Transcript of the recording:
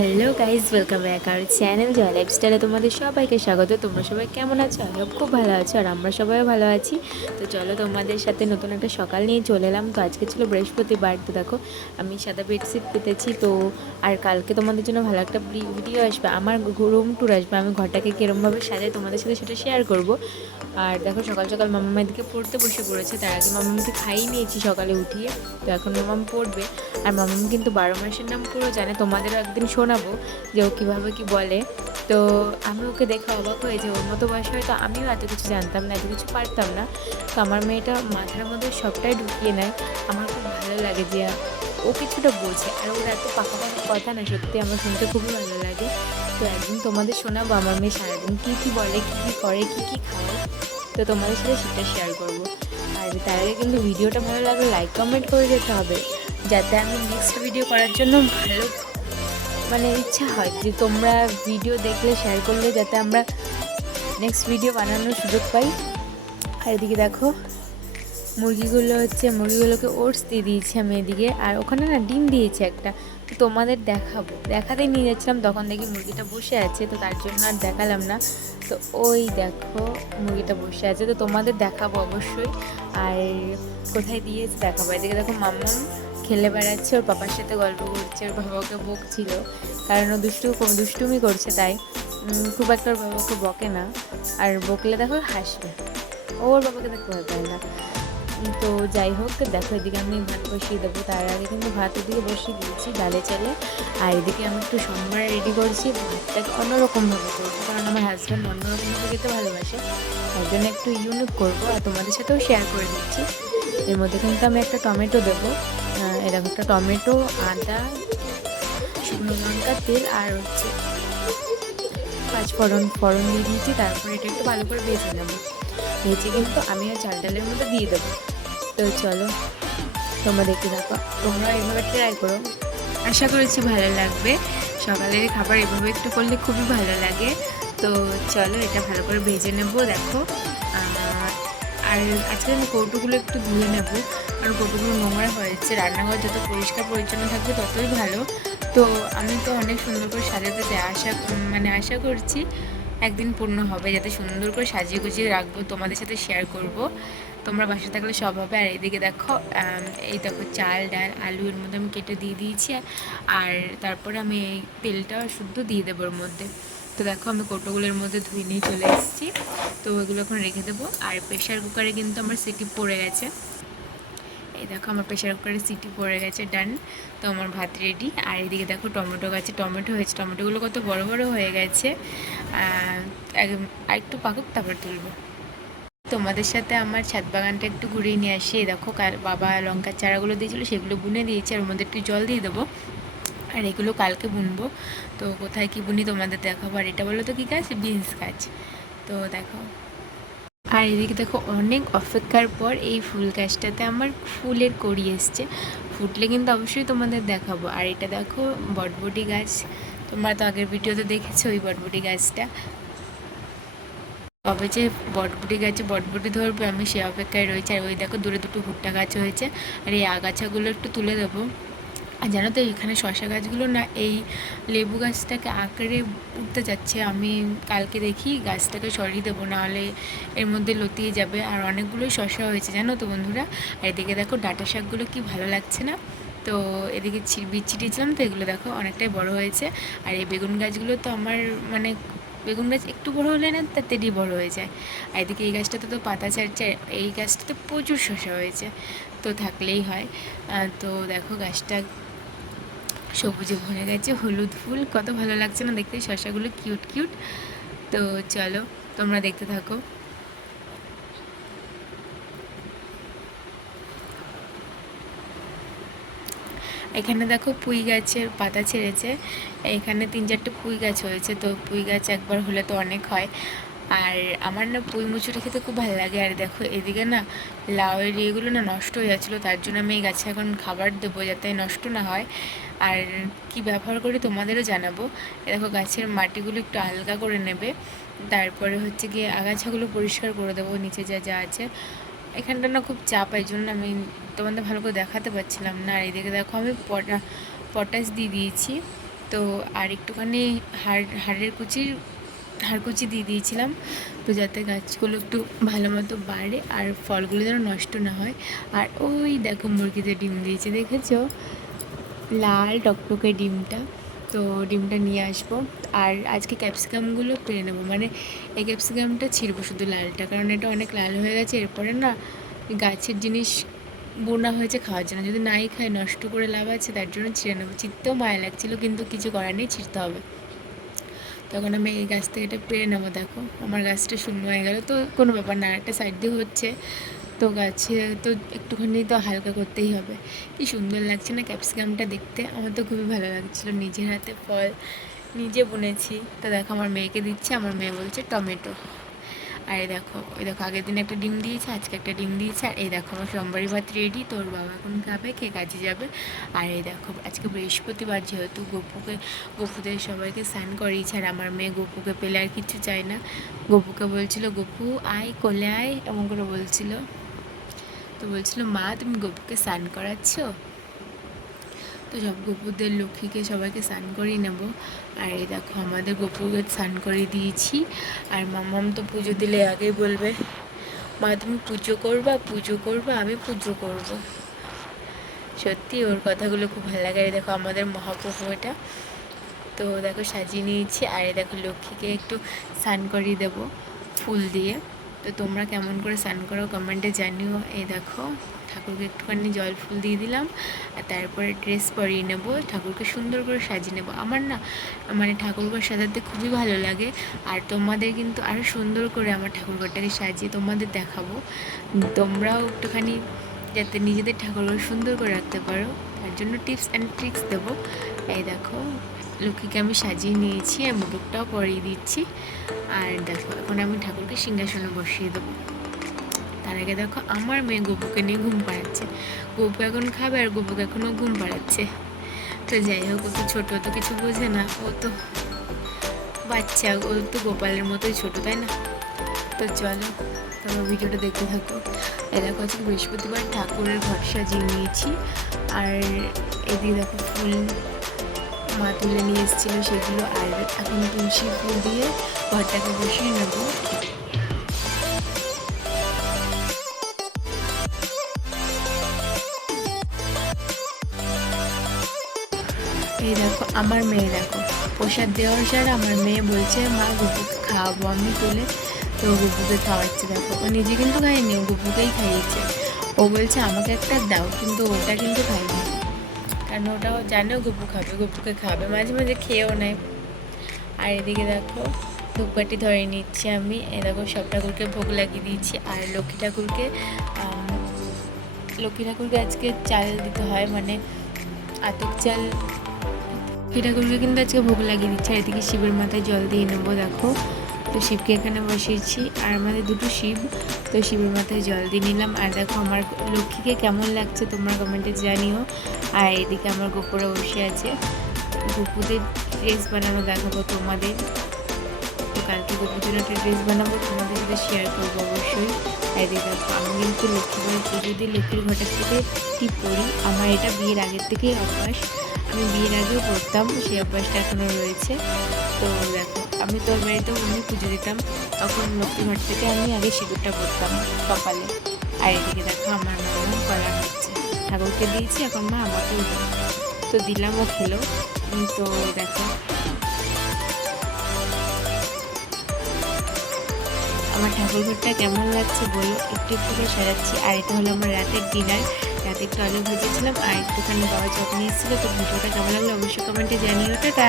Hello guys, welcome back our channel Joy লাইফস্টাইলে তোমাদের সবাইকে স্বাগত। তোমরা সবাই কেমন আছো? আই হোপ খুব ভালো আছো, আর আমরা সবাই ভালো আছি। তো চলো তোমাদের সাথে নতুন একটা সকাল নিয়ে চলে এলাম। তো আজকে ছিল বৃহস্পতিবার। তো দেখো আমি সাদা বেডশিট পেতেছি। তো আর কালকে তোমাদের জন্য ভালো একটা ভিডিও আসবে, আমার রুম ট্যুর আসবে। আমি ঘরটাকে কীরমভাবে সাজাই তোমাদের সাথে সেটা শেয়ার করব। আর দেখো সকাল সকাল মামা এদিকে পড়তে বসে পড়েছে। তার আগে মামাকে খাইয়ে নিয়েছি সকালে উঠিয়ে। তো এখন মামাম পড়বে। আর মামাম কিন্তু 12 মাসের নাম পুরো জানে, তোমাদেরও একদিন শোনাবো যে ও কীভাবে কী বলে। তো আমি ওকে দেখে অবাক হয়ে যে ওর মতো বয়স হয়তো আমিও এত কিছু জানতাম না, এত কিছু পারতাম না। তো আমার মেয়েটা মাথার মধ্যে সবটাই ঢুকিয়ে নেয়। আমার খুব ভালো লাগে যে ও কিছুটা বোঝে, আর ওর এত পাকা পাকা কথা না, সত্যি আমার শুনতে খুবই ভালো লাগে। তো একদিন তোমাদের শোনাবো আমার মেয়ে সারাদিন কী কী বলে, কী কী করে, কী কী খায়। তো তোমাদের সাথে সেটা শেয়ার করবো। আর তার আগে কিন্তু ভিডিওটা ভালো লাগলে লাইক কমেন্ট করে যেতে হবে, যাতে আমি নেক্সট ভিডিও করার জন্য ভালো ইচ্ছা হয় যে তোমরা ভিডিও দেখলে শেয়ার করলে যাতে আমরা নেক্সট ভিডিও বানানোর সুযোগ পাই। আর এদিকে দেখো মুরগিগুলোকে ওটস দিয়ে দিয়েছি আমি এদিকে। আর ওখানে না ডিম দিয়েছি একটা, তোমাদের দেখাতেই নিয়ে যাচ্ছিলাম, তখন দেখি মুরগিটা বসে আছে। তো তার জন্য আর দেখালাম না। তো ওই দেখো মুরগিটা বসে আছে, তো তোমাদের দেখাবো অবশ্যই। আর কোথায় দিয়েছে দেখাবো। এদিকে দেখো মাম্মাম খেলে বেড়াচ্ছে, ওর পাপার সাথে গল্প করছে। ওর বাবাকে বকছিল, কারণ ও দুষ্টুমি করছে, তাই খুব একটা ওর বাবাকে বকে না। আর বকলে দেখো হাসবে, ওর বাবাকে দেখতে ভয় পায় না। তো যাই হোক, দেখো এদিকে আমি ভাত বসিয়ে দেবো। তার আগে কিন্তু ভাত এদিকে বসিয়ে দিয়েছি ডালে চালে। আর এদিকে আমি একটু সোমবার রেডি করছি, ভাতটাকে অন্যরকমভাবে করবো, কারণ আমার হাজব্যান্ড অন্যরকমভাবে খেতে ভালোবাসে। তার জন্য একটু ইউনিক করবো, আর তোমাদের সাথেও শেয়ার করে দিচ্ছি। এর মধ্যে কিন্তু আমি একটা টমেটো দেবো, এরকম একটা টমেটো, আদা, শুকনো লঙ্কা, তেল, আর হচ্ছে ফোড়ন দিয়ে দিয়েছি। তারপরে এটা একটু ভালো করে ভেজে নেবো। ভেজে কিন্তু আমিও চাল ডালের মধ্যে দিয়ে দেবো। তো চলো তোমরা দেখতে থাকো, তোমরা এভাবে ট্রাই করো, আশা করছি ভালো লাগবে। সকালের খাবার এভাবে একটু করলে খুবই ভালো লাগে। তো চলো এটা ভালো করে ভেজে নেবো। দেখো আর আজকে আমি কৌটোগুলো একটু ধুয়ে নেবো, কারণ কৌটোগুলো নোংরা হয়েছে। রান্নাঘর যত পরিষ্কার পরিচ্ছন্ন থাকবে ততই ভালো। তো আমি তো অনেক সুন্দর করে সাজাতে চাই, আশা করছি একদিন পূর্ণ হবে, যাতে সুন্দর করে সাজিয়ে গুছিয়ে রাখবো, তোমাদের সাথে শেয়ার করব। তোমরা বাসায় থাকলে সব হবে। আর এদিকে দেখো চাল ডাল আলু এর মধ্যে আমি কেটে দিয়ে দিয়েছি। আর তারপরে আমি এই তেলটা শুদ্ধ দিয়ে দেবো ওর মধ্যে। তো দেখো আমি কৌটোগুলোর মধ্যে ধুয়ে নিয়ে চলে এসেছি। তো ওইগুলো এখন রেখে দেবো। আর প্রেশার কুকারে কিন্তু আমার সিটি পড়ে গেছে। এই দেখো আমার প্রেশার কুকারে সিটি পড়ে গেছে, ডান। তো আমার ভাত রেডি। আর এদিকে দেখো টমেটো গাছে টমেটো হয়েছে, টমেটোগুলো কত বড় বড় হয়ে গেছে। আর একটু পাকুক তারপর তুলবো। তোমাদের সাথে আমার ছাদ বাগানটা একটু ঘুরিয়ে নিয়ে আসি। দেখো বাবা লঙ্কার চারাগুলো দিয়েছিলো, সেগুলো বুনে দিয়েছি। আর ওর মধ্যে একটু জল দিয়ে দেবো। আর এগুলো কালকে বুনবো। তো কোথায় কি বুনি তোমাদের দেখাবো। আর এটা বলো তো কী গাছ? বিনস গাছ। তো দেখো, আর এদিকে দেখো অনেক অপেক্ষার পর এই ফুল গাছটাতে আমার ফুলের কড়ি এসছে। ফুটলে কিন্তু অবশ্যই তোমাদের দেখাবো। আর এটা দেখো বটবটি গাছ, তোমরা তো আগের ভিডিওতে দেখেছো ওই বটবটি গাছটা। তবে যে বটবটি গাছে বটবটি ধরবে আমি সে অপেক্ষায় রয়েছে। আর ওই দেখো দূরে দুটো ভুট্টা গাছ হয়েছে। আর এই আগাছাগুলো একটু তুলে দেবো। আর জানো তো এখানে শশা গাছগুলো না এই লেবু গাছটাকে আঁকড়ে উঠতে যাচ্ছে। আমি কালকে দেখি গাছটাকে সরিয়ে দেবো, নাহলে এর মধ্যে লতিয়ে যাবে। আর অনেকগুলোই শশা হয়েছে জানো তো বন্ধুরা। আর এদিকে দেখো ডাঁটা শাকগুলো কি ভালো লাগছে না। তো এদিকে বীজ ছিটিয়েছিলাম, তো এগুলো দেখো অনেকটাই বড় হয়েছে। আর এই বেগুন গাছগুলো তো আমার বেগুন গাছ একটু বড় হলে না তাড়াতাড়ি বড় হয়ে যায়। আর এদিকে এই গাছটাতে তো পাতা ছাড়ছে, এই গাছটাতে প্রচুর শশা হয়েছে, তো থাকলেই হয়। তো দেখো গাছটা সবুজে ভরে গেছে, হলুদ ফুল, কত ভালো লাগছে না দেখতে, শসাগুলো কিউট কিউট। তো চলো তোমরা দেখতে থাকো। এখানে দেখো পুঁই গাছের পাতা ছেড়েছে, এখানে 3-4টে পুঁই গাছ হয়েছে। তো পুঁই গাছ একবার হলে তো অনেক হয়। আর আমার না পুঁই মুচুরি খেতে খুব ভালো লাগে। আর দেখো এদিকে না লাউয়ের ইয়েগুলো না নষ্ট হয়ে যাচ্ছিলো, তার জন্য আমি এই গাছে এখন খাবার দেবো যাতে নষ্ট না হয়। আর কি ব্যবহার করি তোমাদেরও জানাবো। দেখো গাছের মাটিগুলো একটু হালকা করে নেবে, তারপরে হচ্ছে গিয়ে আগাছাগুলো পরিষ্কার করে দেবো, নিচে যা যা আছে। এখানটা না খুব চাপ, এই জন্য আমি তোমাদের ভালো করে দেখাতে পারছিলাম না। আর এদিকে দেখো আমি পটাশ দিয়ে দিয়েছি। তো আর একটুখানি হাড় কুচি দিয়ে দিয়েছিলাম, তো যাতে গাছগুলো একটু ভালো মতো বাড়ে আর ফলগুলো যেন নষ্ট না হয়। আর ওই দেখো মুরগিতে ডিম দিয়েছে, দেখেছো লাল টকটকে ডিমটা। তো ডিমটা নিয়ে আসবো। আর আজকে ক্যাপসিকামগুলো পেরে নেবো, মানে এই ক্যাপসিকামটা ছিঁড়বো শুধু লালটা, কারণ এটা অনেক লাল হয়ে গেছে। এরপরে না গাছের জিনিস বোনা হয়েছে খাওয়ার জন্য, যদি নাই খায় নষ্ট করে লাভ আছে, তার জন্য ছিঁড়ে নেবো। ছিঁড়তেও মায়া লাগছিলো, কিন্তু কিছু করার নেই, ছিঁড়তে হবে। তখন আমি এই গাছ থেকে এটা পেরে নেবো। দেখো আমার গাছটা শূন্য হয়ে গেল, তো কোনো ব্যাপার না, একটা সাইড দিয়ে হচ্ছে, তো গাছে তো একটুখানি তো হালকা করতেই হবে। কি সুন্দর লাগছে না ক্যাপসিকামটা দেখতে, আমার তো খুবই ভালো লাগছিলো। নিজের হাতে ফল নিজে বুনেছি। তো দেখো আমার মেয়েকে দিচ্ছে, আমার মেয়ে বলছে টমেটো। আর এই দেখো আগের দিন একটা ডিম দিয়েছে, আজকে একটা ডিম দিয়েছে। আর এই দেখো আমার সোমবারি ভাত রেডি, তোর বাবা এখন খাবে, খেয়ে কাজে যাবে। আর এই দেখো আজকে বৃহস্পতিবার, যেহেতু গপুদের সবাইকে স্নান করিয়েছে। আর আমার মেয়ে গপুকে পেলে আর কিছু চায় না, গপুকে বলছিল গপু আয় কোলে আয়, এমন করে বলছিল। তো বলছিল মা তুমি গপুকে স্নান করাচ্ছ। তো সব গপুদের লক্ষ্মীকে সবাইকে স্নান করিয়ে নেবো। আর এই দেখো আমাদের গপুকে স্নান করিয়ে দিয়েছি। আর মাম্মাম তো পুজো দিলে আগেই বলবে মা তুমি পুজো করবা, আমি পুজো করব। সত্যি ওর কথাগুলো খুব ভালো লাগে। আর দেখো আমাদের মহাপ্রভু এটা, তো দেখো সাজিয়ে নিয়েছি। আর দেখো লক্ষ্মীকে একটু স্নান করিয়ে দেবো ফুল দিয়ে। তো তোমরা কেমন করে স্নান করো কমেন্টে জানিও। এই দেখো ঠাকুরকে একটুখানি জল ফুল দিয়ে দিলাম, আর তারপরে ড্রেস পরিয়ে নেব, ঠাকুরকে সুন্দর করে সাজিয়ে নেব। আমার না মানে ঠাকুরঘর সাজাতে খুবই ভালো লাগে। আর তোমাদের কিন্তু আরও সুন্দর করে আমার ঠাকুরঘরটাকে সাজিয়ে তোমাদের দেখাবো, তোমরাও একটুখানি যাতে নিজেদের ঠাকুরঘর সুন্দর করে রাখতে পারো, তার জন্য টিপস অ্যান্ড ট্রিক্স দেবো। এই দেখো লক্ষ্মীকে আমি সাজিয়ে নিয়েছি, আর মুকুটটাও পরিয়ে দিচ্ছি। আর দেখো এখন আমি ঠাকুরকে সিংহাসনে বসিয়ে দেবো। তার আগে দেখো আমার মেয়ে গপুকে নিয়ে ঘুম পাড়াচ্ছে। গপু এখন খাবে, আর গপুকে এখনও ঘুম পাড়াচ্ছে। তো যাই হোক, ও তো ছোটো, তো কিছু বোঝে না, ও তো বাচ্চা, ও তো গোপালের মতোই ছোটো, তাই না? তো চলো তোমরা ভিডিওটা দেখতে থাকো। এই দেখো আজকে বৃহস্পতিবার, ঠাকুরের ঘর সাজিয়ে নিয়েছি। আর এদিকে দেখো ফুল মা তুলে নিয়ে এসেছিলো সেগুলো। আর এখন তুলসী ফুল দিয়ে ঘরটাকে বসিয়ে নেবো। এই দেখো আমার মেয়ে, দেখো প্রসাদ দেওয়ার সারা আমার মেয়ে বলছে মা গপুকে খাওয়াবো আমি তুলে। তো গপুকে খাওয়াচ্ছে, দেখো ও নিজে কিন্তু খায়নি, ও গপুকেই খাইয়েছে। ও বলছে আমাকে একটা দাও, কিন্তু ওটা কিন্তু খাইনি, কারণ ওটাও জানেও গপু খাবে, গপুকে খাবে, মাঝে মাঝে খেয়েও নেয়। আর এদিকে দেখো ধূপকাঠি ধরে নিচ্ছি আমি। এই দেখো সব ঠাকুরকে ভোগ লাগিয়ে দিয়েছি। আর লক্ষ্মী ঠাকুরকে আজকে চাল দিতে হয়, মানে আতপ চাল। লক্ষ্মী ঠাকুরকে কিন্তু আজকে ভোগ লাগিয়ে দিচ্ছে। আর এদিকে শিবের মাথায় জল দিয়ে নেবো। দেখো তো শিবকে এখানে বসিয়েছি, আর আমাদের দুটো শিব, তো শিবের মাথায় জল দিয়ে নিলাম। আর দেখো আমার লক্ষ্মীকে কেমন লাগছে তোমরা কমেন্টে জানিও। আর এদিকে আমার গোপুরা বসে আছে, গপুদের ড্রেস বানানো দেখাবো তোমাদের। তো কালকে গপুর জন্য একটা ড্রেস বানাবো, তোমাদের সাথে শেয়ার করবো অবশ্যই। আর এদিকে দেখো আমি কিন্তু লক্ষ্মী ঘরে পুজো দিয়ে লক্ষ্মীর ঘরটার থেকে টিপ পড়ি। আমার এটা বিয়ের আগের থেকেই অভ্যাস, আমি বিয়ের আগেও পড়তাম, সেই অভ্যাসটা এখনও রয়েছে। তো দেখো আমি তোর বাড়িতেও আমি পুজো দিতাম, তখন লক্ষ্মী ঘর থেকে আমি আগে সিঁদুরটা পরতাম কপালে। আর এদিকে দেখো আমার মা কলা হচ্ছে, ঠাকুরকে দিয়েছি, এখন মা আমাকেও দেয়। তো দিলাম, ও খেলো। তো দেখো আমার ঠাকুরঘরটা কেমন লাগছে বলো, একটু একটু করে সাজাচ্ছি। আর এটা হলো আমার রাতের ডিনার, রাতে একটু আলু ভেজেছিলাম আর একটুখানি বাবা চটনি এসেছিলো। তো ভিডিওটা কেমন লাগলো অবশ্যই কমেন্টে জানিও। টাটা।